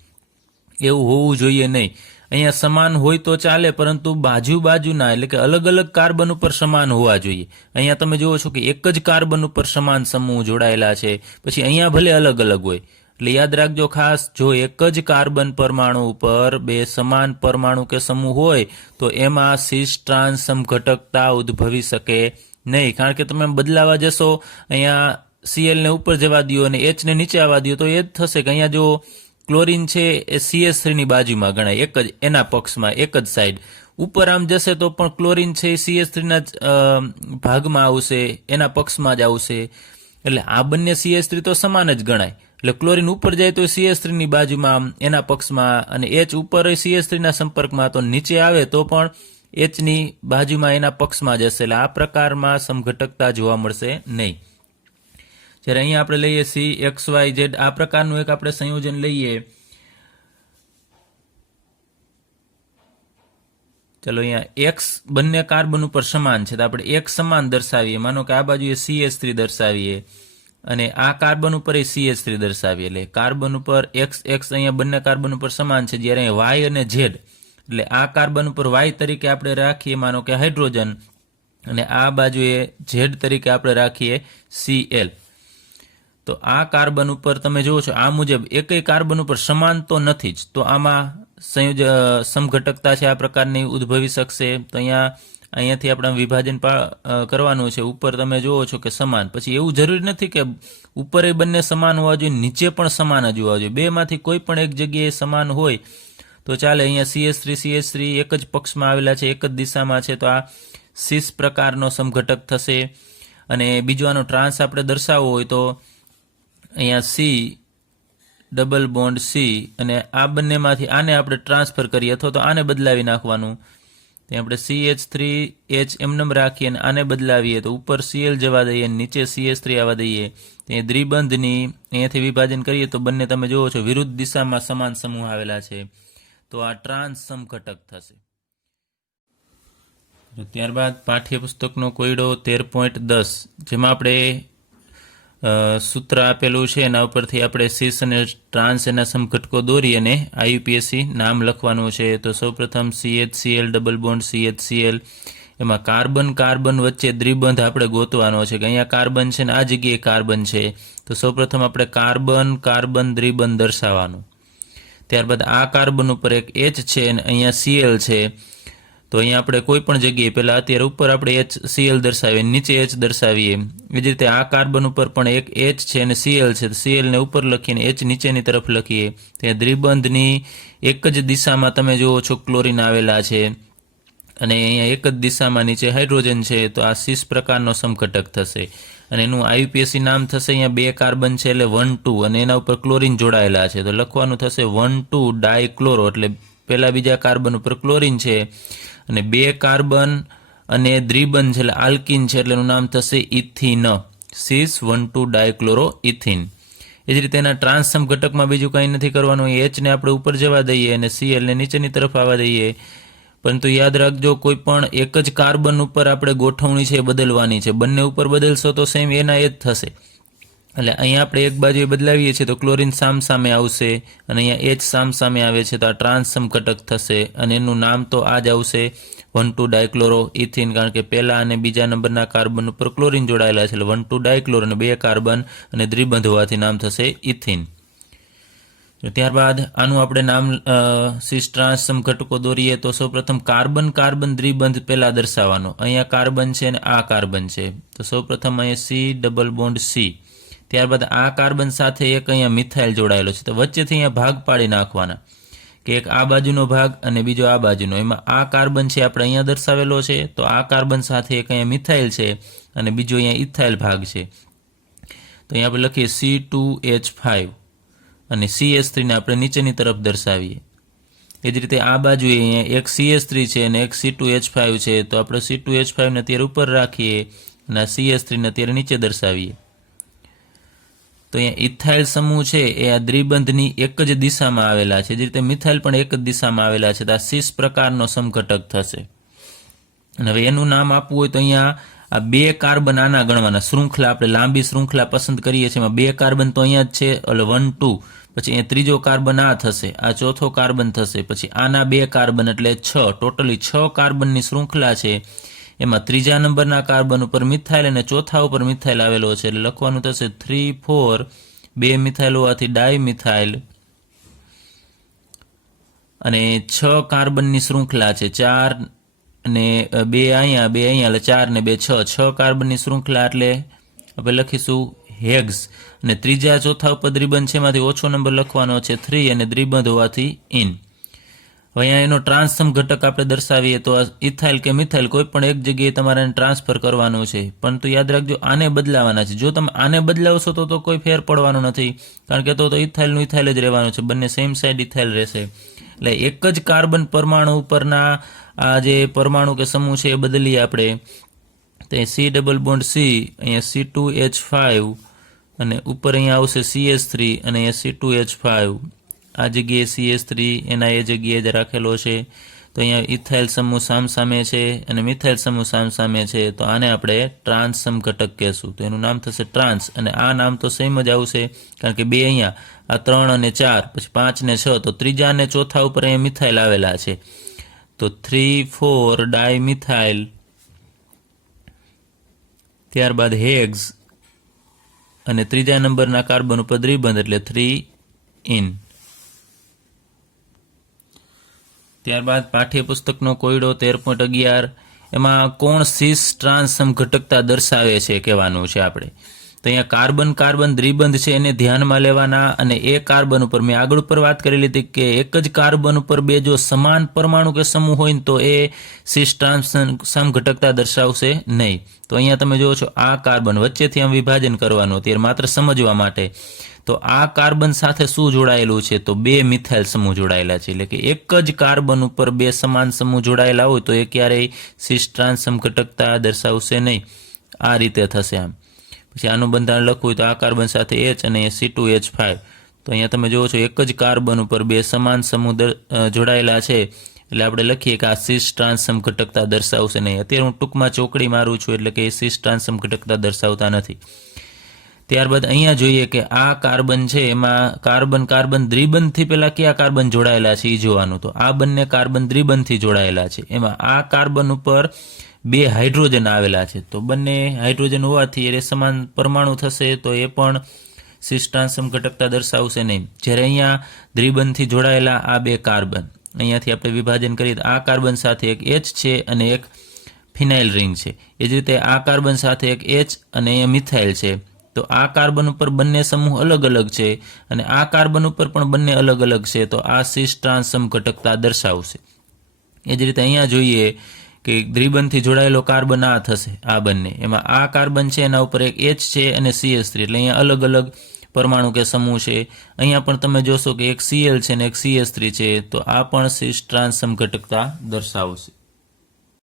એવું હોવું જોઈએ નહીં. અહીંયા સમાન હોય તો ચાલે, પરંતુ બાજુના એટલે કે અલગ અલગ કાર્બન ઉપર સમાન હોવા જોઈએ. અહીંયા તમે જુઓ છો કે એક જ કાર્બન ઉપર સમાન સમૂહ જોડાયેલા છે, પછી અહીંયા ભલે અલગ અલગ હોય. એટલે યાદ રાખજો ખાસ, જો એક જ કાર્બન પરમાણુ ઉપર બે સમાન પરમાણુ કે સમૂહ હોય તો એમાં સીસ ટ્રાન્સ સમઘટકતા ઉદ્ભવી શકે નહીં, કારણ કે તમે બદલાવા જશો, અહીંયા Cl ને ઉપર જવા દો અને H ને નીચે આવવા દો તો એ જ થશે કે અહીંયા જો ક્લોરીન છે એ CH3 ની બાજુમાં ગણાય, એક જ એના પક્ષમાં, એક જ સાઈડ. ઉપર આમ જશે તો પણ ક્લોરીન છે એ CH3 ના ભાગમાં આવશે, એના પક્ષમાં જ આવશે. એટલે આ બંને CH3 તો સમાન જ ગણાય. એટલે ક્લોરીન ઉપર જાય તો CH3 ની બાજુમાં એના પક્ષમાં, અને H ઉપર CH3 ના સંપર્કમાં, તો નીચે આવે તો પણ H ની બાજુમાં એના પક્ષમાં જ હશે. એટલે આ પ્રકારમાં સમઘટકતા જોવા મળશે નહીં. જ્યારે અહીંયા આપણે લઈએ CXYZ, આ પ્રકારનું એક આપણે સંયોજન લઈએ. ચલો અહીંયા X બંને કાર્બન ઉપર સમાન છે, તો આપણે એક સમાન દર્શાવીએ. માનો કે આ બાજુએ CH3 દર્શાવીએ અને આ કાર્બન ઉપર એ CH3 દર્શાવીએ, એટલે કાર્બન ઉપર X અહીંયા બંને કાર્બન ઉપર સમાન છે. જ્યારે Y અને Z, એટલે આ કાર્બન ઉપર Y તરીકે આપણે રાખીએ માનો કે હાઇડ્રોજન, અને આ બાજુએ Z તરીકે આપણે રાખીએ Cl. તો આ કાર્બન ઉપર તમે જુઓ છો આ મુજબ એકેય કાર્બન ઉપર સમાન તો નથી જ, તો આમાં સમઘટકતા છે આ પ્રકારની ઉદ્ભવી શકશે. તો અહીંયાથી આપણે વિભાજન કરવાનું છે. ઉપર તમે જુઓ છો કે સમાન, પછી એવું જરૂરી નથી કે ઉપર એ બંને સમાન હોવા જોઈએ, નીચે પણ સમાન જ હોવા જોઈએ. બેમાંથી કોઈ પણ એક જગ્યાએ સમાન હોય તો ચાલે. અહીંયા CH3 એક જ પક્ષમાં આવેલા છે, એક જ દિશામાં છે, તો આ સીસ પ્રકારનો સમઘટક થશે. અને બીજો આનો ટ્રાન્સ આપણે દર્શાવવો હોય તો અહીંયા C ડબલ બોન્ડ C, અને આ બંનેમાંથી આને આપણે ટ્રાન્સફર કરીએ અથવા તો આને બદલાવી નાખવાનું. ત્યાં આપણે CH3H એમનેમ રાખીએ અને આને બદલાવીએ તો ઉપર Cl જવા દઈએ, નીચે CH3 આવવા દઈએ. ત્યાં દ્વિબંધની અહીંયાથી વિભાજન કરીએ તો બંને તમે જુઓ છો વિરુદ્ધ દિશામાં સમાન સમૂહ આવેલા છે, તો આ ટ્રાન્સ સમઘટક થશે. ત્યારબાદ પાઠ્યપુસ્તકનો કોયડો 13.10 જેમાં આપણે સૂત્ર આપેલું છે એના ઉપરથી આપણે સીસ અને ટ્રાન્સ એના સમઘટકો દોરી અને આઈયુપીએસસી નામ લખવાનું છે. તો સૌપ્રથમ CHCl ડબલ બોન્ડ CHCl એમાં કાર્બન કાર્બન વચ્ચે દ્વિબંધ આપણે ગોતવાનો છે કે અહીંયા કાર્બન છે ને આ જગ્યાએ કાર્બન છે. તો સૌપ્રથમ આપણે કાર્બન કાર્બન દ્વિબંધ દર્શાવવાનું. ત્યારબાદ આ કાર્બન ઉપર એક H છે અને અહીંયા Cl છે. તો અહીંયા આપણે કોઈ પણ જગ્યાએ પહેલાં અત્યારે ઉપર આપણે HCl દર્શાવીએ, નીચે H દર્શાવીએ. એ જ રીતે આ કાર્બન ઉપર પણ એક H છે અને Cl છે. Clને ઉપર લખીને H નીચેની તરફ લખીએ. ત્યાં દ્વિબંધની એક જ દિશામાં તમે જુઓ છો ક્લોરીન આવેલા છે અને અહીંયા એક જ દિશામાં નીચે હાઇડ્રોજન છે. તો આ સીસ પ્રકારનો સમઘટક થશે અને એનું આઈયુપીએસસી નામ થશે. અહીંયા 2 કાર્બન છે એટલે 1,2 અને એના ઉપર ક્લોરીન જોડાયેલા છે. તો લખવાનું થશે 1,2 ડાયક્લોરો એટલે પહેલા બીજા કાર્બન ઉપર ક્લોરીન છે અને 2 કાર્બન અને દ્વિબંધ છે એટલે આલ્કીન છે એટલે એનું નામ થશે ઇથિન, સીસ 1,2 ડાયક્લોરો ઇથિન. એ જ રીતે એના ટ્રાન્સ સમઘટકમાં બીજું કંઈ નથી કરવાનું. Hને આપણે ઉપર જવા દઈએ અને Clને નીચેની તરફ આવવા દઈએ. પરંતુ યાદ રાખજો કોઈ પણ એક જ કાર્બન ઉપર આપણે ગોઠવણી છે બદલવાની છે. બંને ઉપર બદલશો તો સેમ એના એ જ થશે. એટલે અહીંયા આપણે એક બાજુએ બદલાવીએ છીએ તો ક્લોરીન સામે આવશે અને અહીંયા H સામે આવે છે તો આ ટ્રાન્સ સમઘટક થશે અને એનું નામ તો આ જ આવશે 1,2 ડાયક્લોરો ઇથિન, કારણ કે પહેલા અને બીજા નંબરના કાર્બન ઉપર ક્લોરીન જોડાયેલા છે એટલે 1,2 ડાયક્લોરો અને 2 કાર્બન અને દ્વિબંધ હોવાથી નામ થશે ઇથિન. ત્યારબાદ આનું આપણે નામ સીસ ટ્રાન્સ સમઘટકો દોરીએ તો સૌપ્રથમ કાર્બન કાર્બન દ્વિબંધ પહેલા દર્શાવવાનો. અહીંયા કાર્બન છે અને આ કાર્બન છે તો સૌપ્રથમ અહીંયા C ડબલ બોન્ડ C. ત્યારબાદ આ કાર્બન સાથે એક અહીંયા મિથાઇલ જોડાયેલો છે તો વચ્ચેથી અહીંયા ભાગ પાડી નાખવાના કે એક આ બાજુનો ભાગ અને બીજો આ બાજુનો. એમાં આ કાર્બન છે આપણે અહીંયા દર્શાવેલો છે તો આ કાર્બન સાથે એક અહીંયા મિથાઇલ છે અને બીજો અહીંયા ઇથાઇલ ભાગ છે. તો અહીંયા આપણે લખીએ C2H5 અને CH3ને આપણે નીચેની તરફ દર્શાવીએ. એ જ રીતે આ બાજુએ અહીંયા એક CH3 છે અને એક C2H5 છે તો આપણે C2H5ને અત્યારે ઉપર રાખીએ અને આ CH3ને અત્યારે નીચે દર્શાવીએ. તો અહીંયા ઇથાઇલ સમૂહ છે એ આ દ્વિબંધની એક જ દિશામાં આવેલા છે. જે રીતે મિથાઇલ પણ એક જ દિશામાં આવેલા છે તો આ સીસ પ્રકારનો સમઘટક થશે. અને હવે એનું નામ આપવું હોય તો અહીંયા આ 2 કાર્બન આના ગણવાના. શૃંખલા આપણે લાંબી શૃંખલા પસંદ કરીએ છીએ એમાં 2 કાર્બન તો અહીંયા જ છે એટલે 1 2, પછી અહીંયા ત્રીજો કાર્બન આ થશે, આ ચોથો કાર્બન થશે, પછી આના 2 કાર્બન એટલે 6. ટોટલી 6 કાર્બનની શૃંખલા છે. એમાં ત્રીજા નંબરના કાર્બન ઉપર મિથાઇલ અને ચોથા ઉપર મિથાઇલ આવેલો છે એટલે લખવાનું થશે 3 4, 2 મિથાઇલ હોવાથી ડાયમિથાઇલ અને 6 કાર્બનની શૃંખલા છે. 4 અને 2 અહીંયા એટલે 4 ને 2 6 કાર્બનની શૃંખલા એટલે આપણે લખીશું હેગ્સ. અને ત્રીજા ચોથા ઉપર દ્વિબંધ છે એમાંથી ઓછો નંબર લખવાનો છે 3 અને દ્વિબંધ હોવાથી ઇન. હવે અહીંયા એનો ટ્રાન્સ સમઘટક આપણે દર્શાવીએ તો ઇથાઇલ કે મિથાઇલ કોઈ પણ એક જગ્યાએ તમારે ટ્રાન્સફર કરવાનું છે. પરંતુ યાદ રાખજો આને બદલાવાના છે. જો તમે આને બદલાવશો તો કોઈ ફેર પડવાનો નથી, કારણ કે તો ઇથાઇલનું ઇથાઇલ જ રહેવાનું છે. બંને સેમ સાઇડ ઇથાઇલ રહેશે. એટલે એક જ કાર્બન પરમાણુ ઉપરના આ જે પરમાણુ કે સમૂહ છે એ બદલીએ આપણે. તો C ડબલ બોન્ડ C, અહીંયા C2H5 અને ઉપર અહીંયા આવશે CH3 અને અહીંયા C2H5. આ જગ્યાએ CH3 એના એ જગ્યાએ જ રાખેલો છે. તો અહીંયા ઇથાઇલ સમૂહ સામે છે અને મિથાઇલ સમૂહ સામે છે તો આને આપણે ટ્રાન્સ સમઘટક કહેશું. તો એનું નામ થશે ટ્રાન્સ અને આ નામ તો સેમ જ આવશે, કારણ કે 2 અહીંયા આ 3 અને 4 પછી 5 ને 6 તો ત્રીજા અને ચોથા ઉપર અહીંયા મિથાઇલ આવેલા છે તો 3 4 ડાયમિથાઇલ. ત્યારબાદ હેગ્સ અને ત્રીજા નંબરના કાર્બન ઉપર દ્વિબંધ એટલે 3 ઇન. ત્યારબાદ પાઠ્યપુસ્તકનો કોયડો 13.11 એમાં કોણ સીસ ટ્રાન્સ સમઘટકતા દર્શાવે છે કહેવાનું છે આપણે. તો અહીંયા કાર્બન કાર્બન દ્વિબંધ છે એને ધ્યાનમાં લેવાના અને એ કાર્બન ઉપર મેં આગળ ઉપર વાત કરી લીધી કે એક જ કાર્બન ઉપર 2 જો સમાન પરમાણુ કે સમૂહ હોય ને તો એ સીસ ટ્રાન્સ સમઘટકતા દર્શાવશે નહીં. તો અહીંયા તમે જુઓ છો આ કાર્બન વચ્ચેથી આમ વિભાજન કરવાનું અત્યારે માત્ર સમજવા માટે. તો આ કાર્બન સાથે શું જોડાયેલું છે તો 2 મિથાઇલ સમૂહ જોડાયેલા છે. એટલે કે એક જ કાર્બન ઉપર 2 સમાન સમૂહ જોડાયેલા હોય તો એ ક્યારેય સીસ ટ્રાન્સ સમઘટકતા દર્શાવશે નહીં. આ રીતે થશે આમ. પછી આનું બંધારણ લખવું હોય તો આ કાર્બન સાથે H અને C2H5. તો અહીંયા તમે જુઓ છો એક જ કાર્બન ઉપર 2 સમાન સમૂહ જોડાયેલા છે એટલે આપણે લખીએ કે આ સિસ ટ્રાન્સ સમઘટકતા દર્શાવશે નહીં. અત્યારે હું ટૂંકમાં ચોકડી મારું છું એટલે કે એ સિસ ટ્રાન્સ સમઘટકતા દર્શાવતા નથી. ત્યારબાદ અહીંયા જોઈએ કે આ કાર્બન છે એમાં કાર્બન દ્વિબંધથી પહેલાં કયા કાર્બન જોડાયેલા છે એ જોવાનું. તો આ બંને કાર્બન દ્વિબંધથી જોડાયેલા છે. એમાં આ કાર્બન ઉપર 2 હાઇડ્રોજન આવેલા છે. તો બંને હાઇડ્રોજન હોવાથી એ સમાન પરમાણુ થશે તો એ પણ સિસ ટ્રાન્સ સમઘટકતા દર્શાવશે નહીં. જ્યારે અહીંયા દ્વિબંધથી જોડાયેલા આ 2 કાર્બન, અહીંયાથી આપણે વિભાજન કરીએ તો આ કાર્બન સાથે એક H છે અને એક ફિનાઇલ રિંગ છે. એ જ રીતે આ કાર્બન સાથે એક H અને અહીંયા મિથાઇલ છે. તો આ કાર્બન ઉપર બંને સમૂહ અલગ અલગ છે અને આ કાર્બન ઉપર પણ બંને અલગ અલગ છે. તો આ સિસ ટ્રાન્સ સમઘટકતા દર્શાવશે. એ જ રીતે અહીંયા જોઈએ કે દ્વિબંધથી જોડાયેલો કાર્બન આ થશે, આ બંને. એમાં આ કાર્બન છે એના ઉપર એક H છે અને CH3, એટલે અહીંયા અલગ અલગ પરમાણુ કે સમૂહ છે. અહીંયા પણ તમે જોશો કે એક Cl છે અને એક CH3 છે. તો આ પણ સિસ ટ્રાન્સ સમઘટકતા દર્શાવશે.